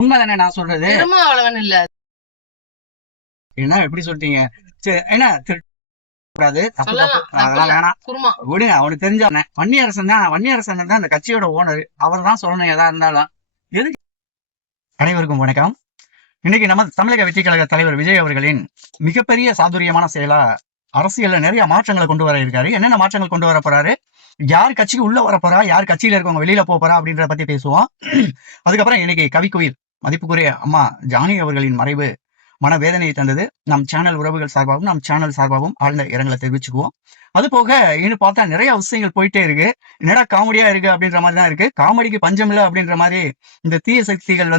உண்மைதானே நான் சொல்றது? திருமாவளவன் இல்ல. என்ன எப்படி சொல்லிட்டீங்க? சரி, என்ன கூடாது, தப்பு தப்பு, சொல்லலாம், தப்பு அதெல்லாம் இல்ல. வேணாம். குருமா. விடுங்க, அவனுக்கு தெரிஞ்சவன வன்னியரசன் தான் அந்த கட்சியோட ஓனர். அவர் தான் சொல்லணும் எதா இருந்தாலும். எதுக்கு? அனைவருக்கும் வணக்கம். இன்னைக்கு நம்ம தமிழக வெற்றி கழக தலைவர் விஜய் அவர்களின் மிகப்பெரிய சாதுரியமான செயலா அரசியல்ல நிறைய மாற்றங்களை கொண்டு வர இருக்காரு. என்னென்ன மாற்றங்கள் கொண்டு வர போறாரு, யார் கட்சிக்கு உள்ள வர போறா, யார் கட்சியில இருக்கவங்க வெளியில போறா அப்படின்றத பத்தி பேசுவோம். அதுக்கப்புறம் இன்னைக்கு கவிக்குயில் மதிப்புக்குரிய அம்மா ஜானகி அவர்களின் மறைவு மனவேதனையை தந்தது. நம் சேனல் உறவுகள் சார்பாகவும் நம் சேனல் சார்பாகவும் ஆழ்ந்த இரங்கலை தெரிவிச்சுக்குவோம். அது போக இன்னும் பார்த்தா நிறைய விஷயங்கள் போயிட்டே இருக்கு. என்னடா காமெடியா இருக்கு அப்படின்ற மாதிரி தான் இருக்கு. காமெடிக்கு பஞ்சம் இல்லை அப்படின்ற மாதிரி இந்த தீய சக்திகள்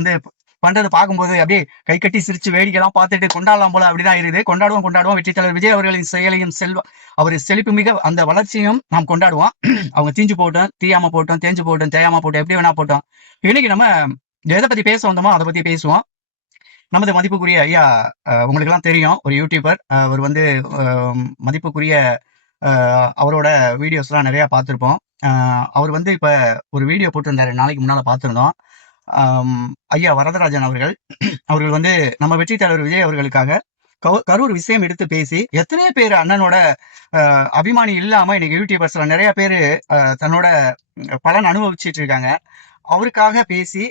பண்றது பார்க்கும்போது அப்படியே கை கட்டி சிரிச்சு வேடிக்கைலாம் பார்த்துட்டு கொண்டாடலாம் போல அப்படிதான் இருக்குது. கொண்டாடுவோம். வெற்றி தலைவர் விஜய் அவர்களின் செயலையும் அவர் செழிப்பு மிக அந்த வளர்ச்சியும் நாம் கொண்டாடுவோம். அவங்க தீஞ்சு போட்டோம், தீயாம போட்டோம், தேஞ்சு போட்டோம், தேயாம போட்டோம், எப்படி வேணா போட்டோம். இன்னைக்கு நம்ம எதை பத்தி பேச வந்தோமோ அதை பத்தி பேசுவோம். நமது மதிப்புக்குரிய ஐயா, உங்களுக்கு எல்லாம் தெரியும், ஒரு யூடியூபர். அவர் மதிப்புக்குரிய அவரோட வீடியோஸ் எல்லாம் நிறைய பார்த்திருப்போம். அவர் இப்ப ஒரு வீடியோ போட்டிருந்தாரு, நாளைக்கு முன்னால பார்த்திருந்தோம். ஐயா வரதராஜன் அவர்கள் நம்ம வெற்றி தலைவர் விஜய் அவர்களுக்காக கரூர் விஷயம் எடுத்து பேசி எத்தனையோ பேர் அண்ணனோட அபிமானி இல்லாம இன்னைக்கு யூடியூபர்ஸ்ல நிறைய பேரு தன்னோட பலன் அனுபவிச்சுட்டு இருக்காங்க. அவருக்காக பேசி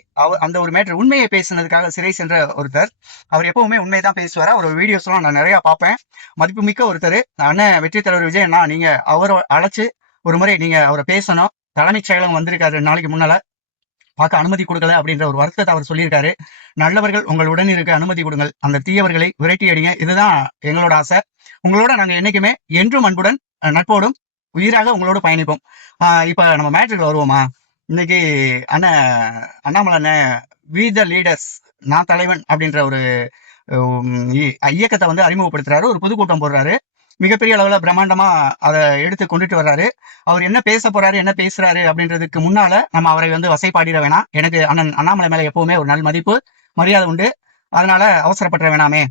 அந்த ஒரு மேட்டர் உண்மையை பேசினதுக்காக சிறை சென்ற ஒருத்தர். அவர் எப்பவுமே உண்மையை பேசுவார். அவர் வீடியோஸ் எல்லாம் நான் நிறைய பார்ப்பேன். மதிப்பு மிக்க ஒருத்தர் அண்ணன் வெற்றி தலைவர் விஜய் அண்ணா. நீங்க அவரை அழைச்சு ஒரு முறை நீங்க அவரை பேசணும். தலைமைச் செயலகம் வந்திருக்காரு 2 நாளைக்கு முன்னால, பார்க்க அனுமதி கொடுக்கல அப்படின்ற ஒரு வருத்தத்தை அவர் சொல்லியிருக்காரு. நல்லவர்கள் உங்களுடன் இருக்க அனுமதி கொடுங்கள், அந்த தீயவர்களை விரட்டி அடிங்க, இதுதான் எங்களோட ஆசை. உங்களோட நாங்க என்னைக்குமே என்றும் அன்புடன் நட்போடும் உயிராக உங்களோட பயணிப்போம். இப்ப நம்ம மேட்ருக்கு வருவோமா? இன்னைக்கு அண்ணாமலை அண்ணன் வி த லீடர்ஸ், நான் தலைவன் அப்படின்ற ஒரு இயக்கத்தை அறிமுகப்படுத்துறாரு. ஒரு பொதுக்கூட்டம் போடுறாரு. மிகப்பெரிய அளவுல பிரம்மாண்டமா அதை எடுத்து கொண்டுட்டு வர்றாரு. அவர் என்ன பேச போறாரு, என்ன பேசுறாரு அப்படின்றதுக்கு முன்னால நம்ம அவரை வசைப்பாடிட வேணாம். எனக்கு அண்ணாமலை மேல எப்பவுமே ஒரு நல் மதிப்பு மரியாதை உண்டு. அதனால அவசரப்பட்ட வேணாமே.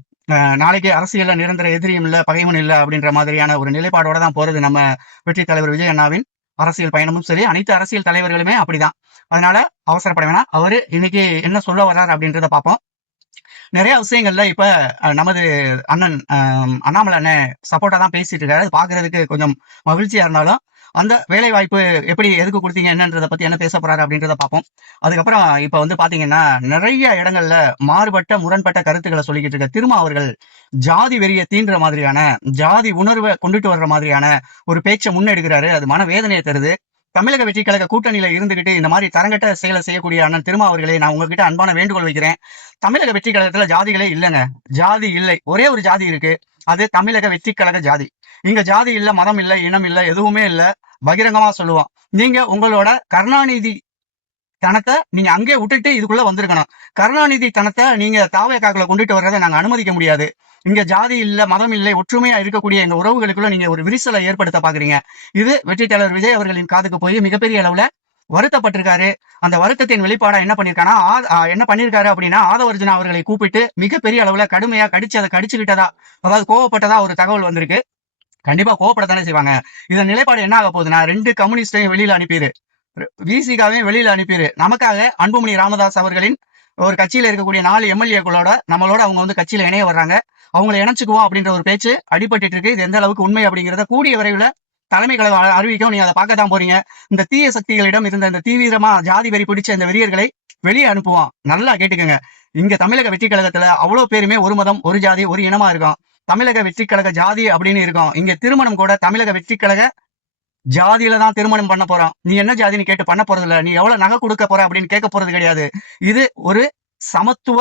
நாளைக்கு அரசியல்ல நிரந்தர எதிரியும் இல்ல, பகைவனும் இல்ல அப்படின்ற மாதிரியான ஒரு நிலைப்பாடோட தான் போறது நம்ம வெற்றி தலைவர் விஜய் அண்ணாவின் அரசியல் பயணமும் சரி. அனைத்து அரசியல் தலைவர்களுமே அப்படிதான். அதனால அவசரப்பட வேணாம். அவரு இன்னைக்கு என்ன சொல்ல வர்றாரு அப்படின்றத பார்ப்போம். நிறைய விஷயங்கள்ல இப்ப நமது அண்ணன் அண்ணாமலை அண்ணன் சப்போர்ட்டா தான் பேசிட்டு இருக்காரு. அது பாக்குறதுக்கு கொஞ்சம் மகிழ்ச்சியா இருந்தாலும் அந்த வேலை வாய்ப்பு எப்படி எதுக்கு கொடுத்தீங்க என்னன்றத பத்தி என்ன பேச போறாரு அப்படின்றத பார்ப்போம். அதுக்கப்புறம் இப்ப பாத்தீங்கன்னா நிறைய இடங்கள்ல மாறுபட்ட முரண்பட்ட கருத்துக்களை சொல்லிக்கிட்டு இருக்க திருமா அவர்கள் ஜாதி வெறிய தீன்ற மாதிரியான, ஜாதி உணர்வை கொண்டுட்டு வர்ற மாதிரியான ஒரு பேச்சை முன்னெடுக்கிறாரு. அது மன வேதனையை தருது. தமிழக வெற்றி கழக கூட்டணியில இருந்துகிட்டு இந்த மாதிரி தரங்கட்ட செயலை செய்யக்கூடிய அண்ணன் திருமா அவர்களே, நான் உங்ககிட்ட அன்பான வேண்டுகோள் வைக்கிறேன். தமிழக வெற்றி கழகத்துல ஜாதிகளே இல்லைங்க. ஜாதி இல்லை. ஒரே ஒரு ஜாதி இருக்கு, அது தமிழக வெற்றி கழக ஜாதி. இங்க ஜாதி இல்ல, மதம் இல்ல, இனம் இல்ல, எதுவுமே இல்ல. பகிரங்கமா சொல்லுவோம். நீங்க உங்களோட கருணாநிதி தனத்தை நீங்க அங்கே விட்டுட்டு இதுக்குள்ள வந்திருக்கணும். கருணாநிதி தனத்தை நீங்க தாவேக்காக்குள்ள கொண்டுட்டு வர்றதை நாங்க அனுமதிக்க முடியாது. இங்க ஜாதி இல்ல, மதம் இல்லை, ஒற்றுமையா இருக்கக்கூடிய இந்த உறவுகளுக்குள்ள நீங்க ஒரு விரிசலை ஏற்படுத்த பாக்குறீங்க. இது வெற்றி தலைவர் விஜய் அவர்களின் காதுக்கு போய் மிகப்பெரிய அளவுல வருத்தப்பட்டிருக்காரு. அந்த வருத்தத்தின் வெளிப்பாடா என்ன பண்ணிருக்காரு அப்படின்னா, ஆதவர்ஜுனா அவர்களை கூப்பிட்டு மிகப்பெரிய அளவுல கடுமையா அதை கடிச்சுக்கிட்டதா, அதாவது கோவப்பட்டதா ஒரு தகவல் வந்திருக்கு. கண்டிப்பா கோவப்படத்தானே செய்வாங்க. இதன் நிலைப்பாடு என்ன ஆக போகுதுன்னா, 2 கம்யூனிஸ்டையும் வெளியில அனுப்பிடு, விசிகாவையும் வெளியில அனுப்பிடு. நமக்காக அன்புமணி ராமதாஸ் அவர்களின் ஒரு கட்சியில இருக்கக்கூடிய 4 எம்எல்ஏக்களோட நம்மளோட அவங்க கட்சியில இணைய வர்றாங்க. அவங்களை இணைச்சுக்குவோம் அப்படின்ற ஒரு பேச்சு அடிபட்டு இருக்கு. இது எந்த அளவுக்கு உண்மை அப்படிங்கிறத கூடிய விரைவில் தலைமை கழகம் அறிவிக்கும். நீங்க அதை பார்க்க தான் போறீங்க. இந்த தீய சக்திகளிடம் இருந்த இந்த தீவிரமா ஜாதி வெறி பிடிச்ச இந்த வெறியர்களை வெளியே அனுப்புவோம். நல்லா கேட்டுக்கோங்க. இங்க தமிழக வெற்றி கழகத்துல அவ்வளவு பேருமே ஒரு மதம், ஒரு ஜாதி, ஒரு இனமா இருக்கும். தமிழக வெற்றி கழக ஜாதி அப்படின்னு இருக்கும். இங்க திருமணம் கூட தமிழக வெற்றி கழக ஜாதியில தான் திருமணம் பண்ண போறோம். நீ என்ன ஜாதின்னு கேட்டு பண்ண போறது இல்ல. நீ எவ்வளவு நகை கொடுக்க போற அப்படின்னு கேட்க போறது கிடையாது. இது ஒரு சமத்துவ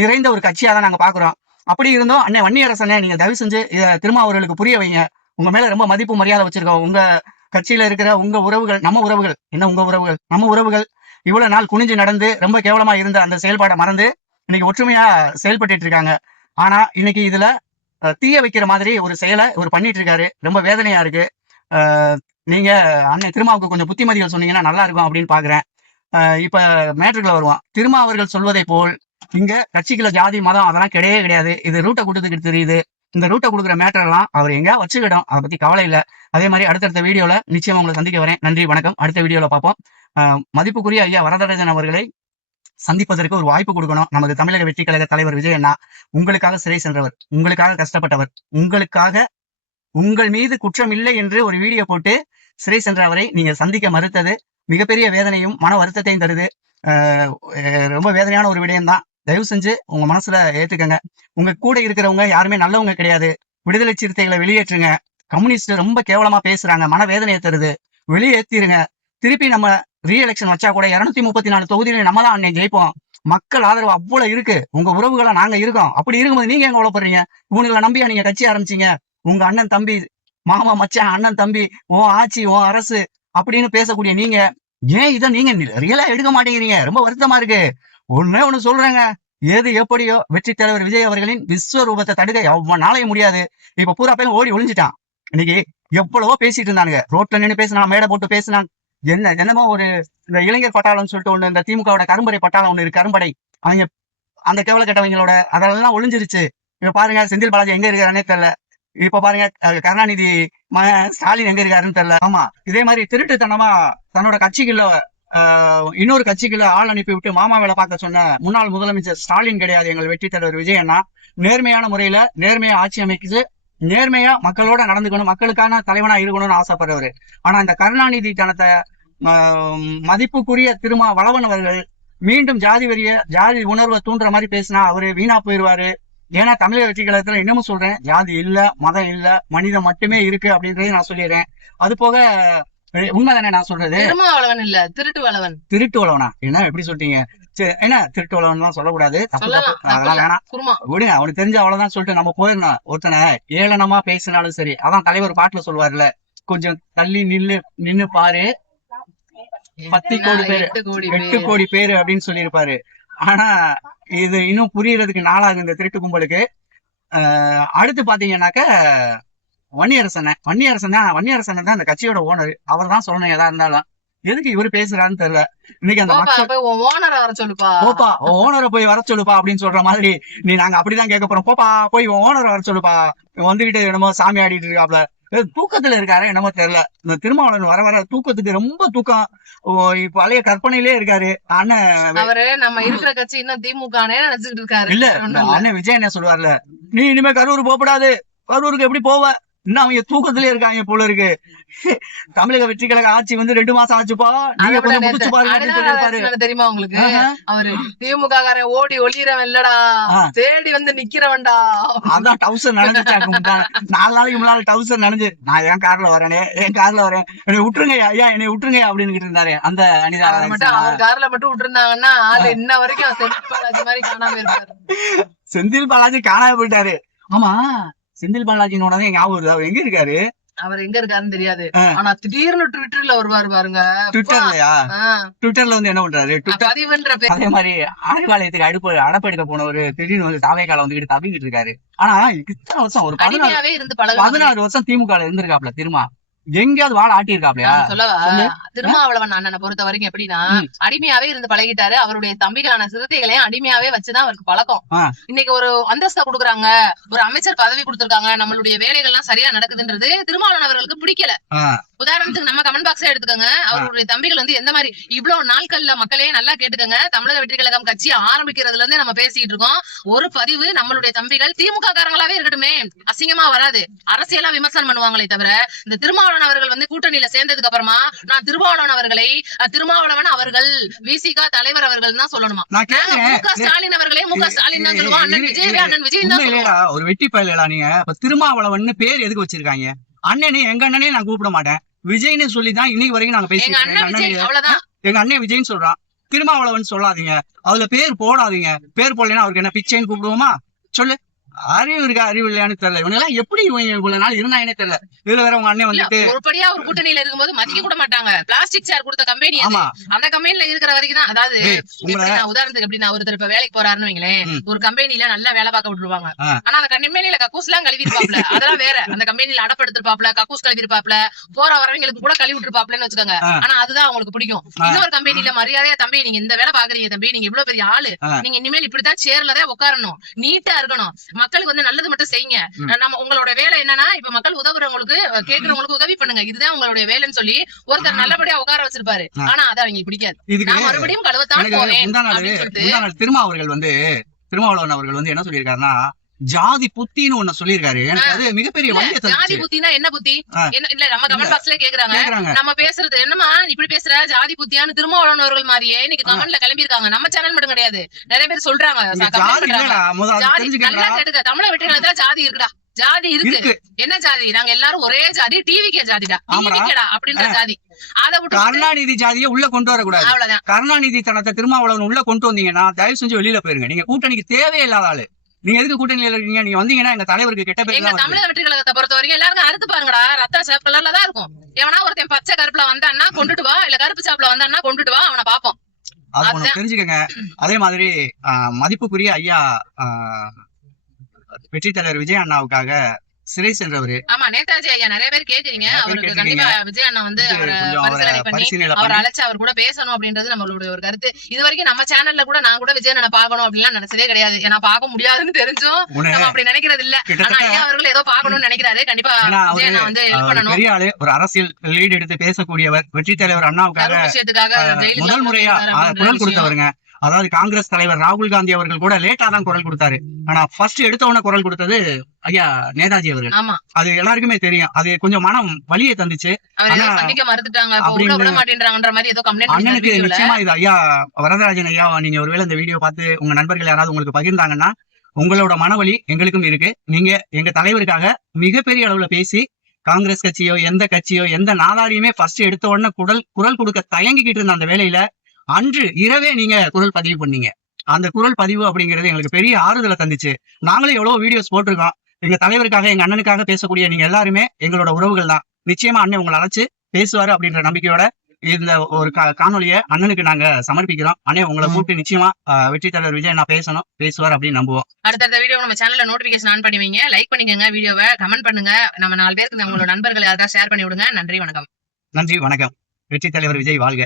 நிறைந்த ஒரு கட்சியா தான் நாங்க பாக்குறோம். அப்படி இருந்தோம் அண்ணன் வன்னியரசனே, நீங்க தயவு செஞ்சு இதை திரும்ப அவர்களுக்கு புரிய வைங்க. உங்க மேல ரொம்ப மதிப்பு மரியாதை வச்சிருக்கோம். உங்க கட்சியில இருக்கிற உங்க உறவுகள், நம்ம உறவுகள், என்ன உங்க உறவுகள், நம்ம உறவுகள் இவ்வளவு நாள் குனிஞ்சு நடந்து ரொம்ப கேவலமா இருந்த அந்த செயல்பாடை மறந்து இன்னைக்கு ஒற்றுமையா செயல்பட்டு இருக்காங்க. ஆனா இன்னைக்கு இதுல தீய வைக்கிற மாதிரி ஒரு செயலை பண்ணிட்டு இருக்காரு. ரொம்ப வேதனையா இருக்கு. நீங்க அண்ணன் திருமாவுக்கு கொஞ்சம் புத்திமதிகள் சொன்னீங்கன்னா நல்லா இருக்கும் அப்படின்னு பாக்குறேன். இப்ப மேட்ருக்குள்ள வருவான். திருமா அவர்கள் சொல்வதை போல் இங்க கட்சிக்குள்ள ஜாதி மதம் அதெல்லாம் கிடையவே கிடையாது. இது ரூட்டை கொடுத்துக்கிட்டு தெரியுது. இந்த ரூட்டை கொடுக்குற மேட்டர் எல்லாம் அவர் எங்கேயா வச்சுக்கிட்டோம், அதை பத்தி கவலை இல்லை. அதே மாதிரி அடுத்தடுத்த வீடியோல நிச்சயம் உங்களை சந்திக்க வரேன். நன்றி, வணக்கம். அடுத்த வீடியோல பார்ப்போம். மதிப்புக்குரிய ஐயா வரதராஜன் அவர்களை சந்திப்பதற்கு ஒரு வாய்ப்பு கொடுக்கணும். நமது தமிழக வெற்றி கழக தலைவர் விஜய் அண்ணா உங்களுக்காக சிறை சென்றவர், உங்களுக்காக கஷ்டப்பட்டவர், உங்களுக்காக உங்கள் மீது குற்றம் இல்லை என்று ஒரு வீடியோ போட்டு சிறை சென்றவரை நீங்க சந்திக்க மறுத்தது மிகப்பெரிய வேதனையும் மன வருத்தத்தையும் தருது. ரொம்ப வேதனையான ஒரு விடயம் தான். தயவு செஞ்சு உங்க மனசுல ஏத்துக்கங்க. உங்க கூட இருக்கிறவங்க யாருமே நல்லவங்க கிடையாது. விடுதலை சிறுத்தைகளை வெளியேற்றுங்க. கம்யூனிஸ்ட் ரொம்ப கேவலமா பேசுறாங்க, மன வேதனையை தருது. வெளியேற்றிருங்க. திருப்பி நம்ம ரீஎலெக்ஷன் வச்சா கூட 234 தொகுதியில நம்ம தான் அன்னைக்கு ஜெயிப்போம். மக்கள் ஆதரவு அவ்வளவு இருக்கு. உங்க உறவுகளை நாங்க இருக்கோம். அப்படி இருக்கும்போது நீங்க எங்க கவலைப்படுறீங்க? உங்களை நம்பியா நீங்க கட்சி ஆரம்பிச்சீங்க? உங்க அண்ணன் தம்பி, மாமா மச்சான், அண்ணன் தம்பி, உன் ஆட்சி, உன் அரசு அப்படின்னு பேசக்கூடிய நீங்க ஏன் இதை நீங்க ரியலா எடுக்க மாட்டேங்கிறீங்க? ரொம்ப வருத்தமா இருக்கு. ஒண்ணு சொல்றேங்க, எது எப்படியோ வெற்றி தலைவர் விஜய் அவர்களின் விஸ்வரூபத்தை தடுக்க எவ்வளவு முடியாது. இப்ப பூரா பேரும் ஓடி ஒளிஞ்சிட்டான். இன்னைக்கு எவ்வளவோ பேசிட்டு இருந்தானுங்க, ரோட்ல நின்று பேசினா, மேடை போட்டு பேசினான். என்னமோ ஒரு இந்த இளைஞர் பட்டாளம்னு சொல்லிட்டு ஒண்ணு, இந்த திமுகவோட கரும்படை பட்டாளம் ஒண்ணு இருக்கு, கரும்படை. அவங்க அந்த கேவல கட்டவங்களோட அதெல்லாம் ஒளிஞ்சிருச்சு. இப்ப பாருங்க, செந்தில் பாலாஜி எங்க இருக்காருன்னே தெரியல. இப்ப பாருங்க, கருணாநிதி ஸ்டாலின் எங்க இருக்காருன்னு தெரியல. ஆமா, இதே மாதிரி திருட்டுத்தனமா தன்னோட கட்சிக்குள்ள இன்னொரு கட்சிக்குள்ள ஆள் அனுப்பி விட்டு மாமா வேலை பார்க்க சொன்ன முன்னாள் முதலமைச்சர் ஸ்டாலின் கிடையாது எங்கள் வெற்றி தலைவர் விஜய் அண்ணா. நேர்மையான முறையில நேர்மையா ஆட்சி அமைக்குது, நேர்மையா மக்களோட நடந்துக்கணும், மக்களுக்கான தலைவனா இருக்கணும்னு ஆசைப்படுறவரு. ஆனா இந்த கருணாநிதி தனத்தை மதிப்புக்குரிய திருமாவளவன் அவர்கள் மீண்டும் ஜாதி உணர்வை தூண்டுற மாதிரி பேசினா அவரு வீணா போயிருவாரு. ஏன்னா தமிழக வெற்றி கழகத்துல இன்னமும் சொல்றேன், ஜாதி இல்ல, மதம் இல்ல, மனிதம் மட்டுமே இருக்கு அப்படின்றதையும் நான் சொல்லிடுறேன். அது போக உண்மைதானே நான் சொல்றது? திருமாவளவன் இல்ல, திருட்டு வளவன். திருட்டு வளவனா? என்ன எப்படி சொல்றீங்க? என்ன திருட்டு வளவன் எல்லாம் சொல்லக்கூடாது, அதெல்லாம் வேணாம், விடுங்க. அவனுக்கு தெரிஞ்ச அவ்வளவுதான் சொல்லிட்டு நம்ம போயிடணும். ஒருத்தனை ஏளனமா பேசினாலும் சரி, அதான் தலைவர் பாட்டுல சொல்லுவாருல்ல, கொஞ்சம் தள்ளி நின்னு பாரு, 10 கோடி பேரு 8 கோடி பேரு அப்படின்னு சொல்லியிருப்பாரு. ஆனா இது இன்னும் புரியறதுக்கு நாளாகும் இந்த திருட்டு கும்பலுக்கு. அடுத்து பாத்தீங்கன்னாக்க வன்னியரசன் தான் அந்த கட்சியோட ஓனர். அவர் தான் சொல்லணும் எதா இருந்தாலும். எதுக்கு இவரு பேசுறான்னு தெரியல. இன்னைக்கு அந்த போப்பா ஓனரை போய் வர சொல்லுப்பா அப்படின்னு சொல்ற மாதிரி நாங்க அப்படிதான் கேட்க போறோம். போப்பா போய் ஓனரை வர சொல்லுப்பா, வந்துகிட்டு என்னமோ சாமி ஆடிட்டு இருக்காப்ல, தூக்கத்துல இருக்காரு என்னமோ தெரியல. இந்த திருமாவளவன் வர தூக்கத்துக்கு ரொம்ப தூக்கம், இப்ப அலைய கற்பனையிலே இருக்காரு. அண்ணன் அவரு நம்ம இருக்கிற கட்சி இன்னும் திமுக நினைச்சுட்டு இருக்காரு. இல்ல, அண்ணன் விஜய் என்ன சொல்லுவார்ல, நீ இனிமே கரூர் போக கூடாது, கரூருக்கு எப்படி போவ, இன்னும் அவங்க தூக்கத்திலே இருக்காங்க போல இருக்கு. தமிழக வெற்றி கழக ஆட்சி 2 மாசம் ஆச்சுப்பா, நீங்க கொஞ்சம் முடிச்சு பாருங்க. தெரியுமா உங்களுக்கு? அவரு திமுக காரன் ஓடி ஒளியறவன் இல்லடா, தேடி நிக்கிறவன்டா. அதான் டவுசர் நனைஞ்சாங்க 4 நாளைக்கு முன்னால டவுசர் நனைஞ்சு, நான் என் கார்ல வரேன் என்னை விட்டுருங்க ஐயா, என்னை விட்டுருங்க அப்படின்னு இருந்தாரு. அந்த அனிதா மட்டும் அவர் கார்ல மட்டும் விட்டுருந்தாங்கன்னா அது இன்ன வரைக்கும் செந்தில் பாலாஜி மாதிரி காணாம இருப்பாரு. செந்தில் பாலாஜி காணாம போயிட்டாரு. ஆமா, செந்தில் பாலாஜினோட ஞாபகம் வருது. அவர் எங்க இருக்காரு? அவர் எங்க இருக்காருன்னு தெரியாது. ஆனா திடீர்னு ட்விட்டர்ல வருவாரு பாருங்க. ட்விட்டர்ல என்ன பண்றாரு? அதே மாதிரி ஆய்வாலயத்துக்கு அடப்பெடுக்க போனவரு திடீர்னு தாவேக்கால வந்துகிட்டு தப்பிக்கிட்டு இருக்காரு. ஆனா இத்தனை வருஷம் ஒரு 16 வருஷம் திமுக இருந்திருக்காப்ல. திரும்ப எங்கேயாவது வாழ ஆட்டி இருக்காப்லையா? திருமாவளவன் அண்ணனை பொறுத்த வரைக்கும் எப்படின்னா, அடிமையாவே இருந்து பழகிட்டாரு. அவருடைய தம்பிகளான சிறுத்தைகளையும் அடிமையாவே வச்சுதான் அவருக்கு பழக்கம். இன்னைக்கு ஒரு அந்தஸ்தா கொடுக்குறாங்க, ஒரு அமைச்சர் பதவி கொடுத்திருக்காங்க, நம்மளுடைய வேலைகள் எல்லாம் சரியா நடக்குதுன்றது திருமாவளவன் அவர்களுக்கு பிடிக்கல. உதாரணத்துக்கு நம்ம கமெண்ட் பாக்ஸே எடுத்துக்கோங்க. அவருடைய தம்பிகள் எந்த மாதிரி இவ்வளவு நாட்கள்ல மக்களே நல்லா கேட்டுக்கங்க, தமிழக வெற்றி கழகம் கட்சி ஆரம்பிக்கிறதுல இருந்து நம்ம பேசிட்டு இருக்கோம். ஒரு பதிவு நம்மளுடைய தம்பிகள் திமுக காரங்களாவே இருக்கட்டுமே, அசிங்கமா வராது, அரசியலா விமர்சனம் பண்ணுவாங்களே தவிர, இந்த திருமாவளவன் அவர்கள் கூட்டணியில சேர்ந்ததுக்கு அப்புறமா நான் திருமாவளவன் அவர்கள் விசிக தலைவர் அவர்கள் தான் சொல்லணுமா? ஸ்டாலின் அவர்களே முக ஸ்டாலின் தான் சொல்லுவான். அண்ணன் விஜய் தான் சொல்லுவான். ஒரு வெட்டி பயலடா நீங்க. திருமாவளவன் பேர் எதுக்கு வச்சிருக்காங்க? அண்ணனே எங்க அண்ணனே நான் கூப்பிட மாட்டேன், விஜய்னு சொல்லிதான் இன்னைக்கு வரைக்கும் நாங்க பேசிட்டு இருக்கோம். எங்க அண்ணன் விஜய்னு சொல்றான், திருமாவளவன் சொல்லாதீங்க, அதுல பேர் போடாதீங்க. பேர் போடலன்னா அவருக்கு என்ன பிச்சைன்னு கூப்பிடுவோமா? சொல்லு. அறிவு இருக்கா அறிவு இல்லையான்னு தெரியல. இவங்க எல்லாம் எப்படி இவ்வளவு நாள் இருந்தாங்கன்னே தெரியல. இதுல வேற உங்க அண்ணன் ஒருபடியா ஒரு கூட்டணியில இருக்கும்போது மதிக்க கூட மாட்டாங்க. பிளாஸ்டிக் சேர் கொடுத்த கம்பெனி அந்த கம்பெனில இருக்கிற வரைக்கும் தான். அதாவது உதாரணத்துக்கு எப்படின்னா, ஒருத்தர் இப்ப வேலைக்கு போறாருன்னு வைங்களேன், ஒரு கம்பெனில நல்லா வேலை பார்க்க விட்டுருவாங்க. ஆனா அந்த கம்பெனில கக்கூஸ் எல்லாம் கழுவி இருப்பாப்ல, அதெல்லாம் வேற. அந்த கம்பெனில அடப்படுத்திருப்பாப்ல, கக்கூஸ் கழுவி இருப்பாப்ல, போற வரவங்களுக்கு கூட கழுவி விட்டுருப்பாப்லன்னு வச்சுக்கோங்க. ஆனா அதுதான் அவங்களுக்கு பிடிக்கும். இன்னொரு கம்பெனில மரியாதையா, தம்பி நீங்க இந்த வேலை பாக்குறீங்க தம்பி, நீங்க இவ்வளவு பெரிய ஆளு, நீங்க இனிமேல் இப்படித்தான் சேர்லதான் உட்காரணும், நீட்டா இருக்கணும், மக்களுக்கு வந்து நல்லது மட்டும் செய்யுங்க. நம்ம உங்களோட வேலை என்னன்னா இப்ப மக்கள் உதவுறவங்களுக்கு கேக்குறவங்களுக்கு உதவி பண்ணுங்க, இதுதான் உங்களுடைய வேலைன்னு சொல்லி ஒருத்தர் நல்லபடியா உட்கார வச்சிருப்பாரு. ஆனா அது அவங்களுக்கு பிடிக்காது. நான் மறுபடியும் கழுவத்தான் போவேன் அப்படின்னு சொல்லிட்டு திருமாவளவன் அவர்கள் வந்து என்ன சொல்லியிருக்காருன்னா, ஜாதி புத்தின்னு ஒண்ணு சொல்லியிருக்காரு. எனக்கு அது மிகப்பெரிய வழியை ஜாதி தந்துச்சு. புத்தினா என்ன புத்தி? என்ன இல்ல நம்ம கமெண்ட் பாக்ஸ்ல கேக்குறாங்க, நம்ம பேசுறது என்னமா இப்படி பேசுற, ஜாதி புத்தியான்னு திருமாவளவன் அவர்கள் மாதிரியே இன்னைக்கு கமெண்ட்ல கிளம்பி இருக்காங்க. நம்ம சேனல் மட்டும் கிடையாது, நிறைய பேர் சொல்றாங்க. நல்லா கேட்டுக்க, தமிழ வெற்றிகளத்துல ஜாதி இருக்குடா, ஜாதி இருக்கு. என்ன ஜாதி? நாங்க எல்லாரும் ஒரே ஜாதி, டிவிக்கே ஜாதிடா, டிவிக்கேடா அப்படின்ற ஜாதி. அதை விட்டு கருணாநிதி ஜாதியை உள்ள கொண்டு வரக்கூடாது. அவ்வளவுதான். கருணாநிதி தனத்தை திருமாவளவன் உள்ள கொண்டு வந்தீங்கன்னா தயவு செஞ்சு வெளியில போயிருங்க. நீங்க கூட்டணிக்கு தேவையில்லாத ஆளு. நீங்க எதுக்கு கூட்டணியில இருக்கீங்க? நீங்க வந்தீங்கன்னா எங்க தலைவருக்கு கெட்ட பேர். எங்க தமிழக வெற்றி கழகத்தை பொறுத்த வரைக்கும் எல்லாருக்கும் அறுத்து பாருங்கடா, ரத்த சிவப்பு கலர்ல தான் இருக்கும். எவனா ஒருத்தன் பச்சை கருப்புல வந்தான்னா கொண்டுட்டு வா, இல்ல கருப்பு சாப்புல வந்தான்னா கொண்டுட்டு வா, அவனை பாப்போம். அது தெரிஞ்சுக்கங்க. அதே மாதிரி மதிப்புக்குரிய ஐயா வெற்றி தலைவர் விஜய் அண்ணாவுக்காக சிறை சென்றவரு. ஆமா, நேதாஜி ஐயா நிறைய பேர் கேக்குறீங்க. அவருக்கு கண்டிப்பா விஜய் அண்ணா வந்து அவர் அழைச்சு அவர் கூட பேசணும் அப்படின்றது நம்மளுடைய ஒரு கருத்து. இது வரைக்கும் நம்ம சேனல்ல கூட நான் கூட விஜய் அண்ணா பாக்கணும் அப்படின்னு நினைச்சதே கிடையாது. ஏன்னா பார்க்க முடியாதுன்னு தெரிஞ்சும் நம்ம அப்படி நினைக்கிறது இல்ல. ஆனா ஐயா அவர்கள் ஏதோ பாக்கணும்னு நினைக்கிறாரு. கண்டிப்பா விஜய் அண்ணா வந்து ஹெல்ப் பண்ணணும். பெரிய ஆளு, ஒரு அரசியல் லீட் எடுத்து பேசக்கூடியவர், வெற்றி தலைவர் அண்ணாவுக்காக முதல் முறையா குரல் கொடுத்தவருங்க. அதாவது காங்கிரஸ் தலைவர் ராகுல் காந்தி அவர்கள் கூட லேட்டா தான் குரல் கொடுத்தாரு. ஆனா ஃபர்ஸ்ட் எடுத்தவன குரல் கொடுத்தது ஐயா நேதாஜி அவர்கள். அது எல்லாருக்குமே தெரியும். அது கொஞ்சம் மனம் வலியை தந்துச்சு. அண்ணனுக்கு நிச்சயமா இது ஐயா வரதராஜன் ஐயா, நீங்க ஒருவேளை இந்த வீடியோ பார்த்து உங்க நண்பர்கள் யாராவது உங்களுக்கு பகிர்ந்தாங்கன்னா உங்களோட மனவலி எங்களுக்கும் இருக்கு. நீங்க எங்க தலைவருக்காக மிகப்பெரிய அளவுல பேசி காங்கிரஸ் கட்சியோ எந்த கட்சியோ எந்த நாதாரியுமே ஃபர்ஸ்ட் எடுத்த உடனே குரல் கொடுக்க தயங்கிக்கிட்டு இருந்த அந்த வேலையில அன்று இரவே நீங்க குரல் பதிவு பண்ணீங்க. அந்த குரல் பதிவு அப்படிங்கிறது எங்களுக்கு பெரிய ஆறுதலை தந்துச்சு. நாங்களே எவ்வளவு வீடியோஸ் போட்டிருக்கோம். எங்க தலைவருக்காக எங்க அண்ணனுக்காக பேசக்கூடிய நீங்க எல்லாருமே எங்களோட உறவுகள் தான். நிச்சயமா அண்ணன் உங்களை அழைச்சு பேசுவாரு அப்படின்ற நம்பிக்கையோட இந்த ஒரு காணொலியை அண்ணனுக்கு நாங்க சமர்ப்பிக்கிறோம். அண்ணன் உங்களை கூப்பிட்டு நிச்சயமா வெற்றி தலைவர் விஜய் அண்ணா பேசுவார் அப்படின்னு நம்புவோம். அடுத்த வீடியோ நம்ம சேனல்ல நோட்டிபிகேஷன் ஆன் பண்ணுவீங்க. லைக் பண்ணிக்கோங்க, வீடியோவை கமெண்ட் பண்ணுங்க, நம்ம 4 பேருக்கு உங்களோட நண்பர்கள் யாராவது ஷேர் பண்ணி விடுங்க. நன்றி வணக்கம். நன்றி வணக்கம். வெற்றி தலைவர் விஜய் வாழ்க.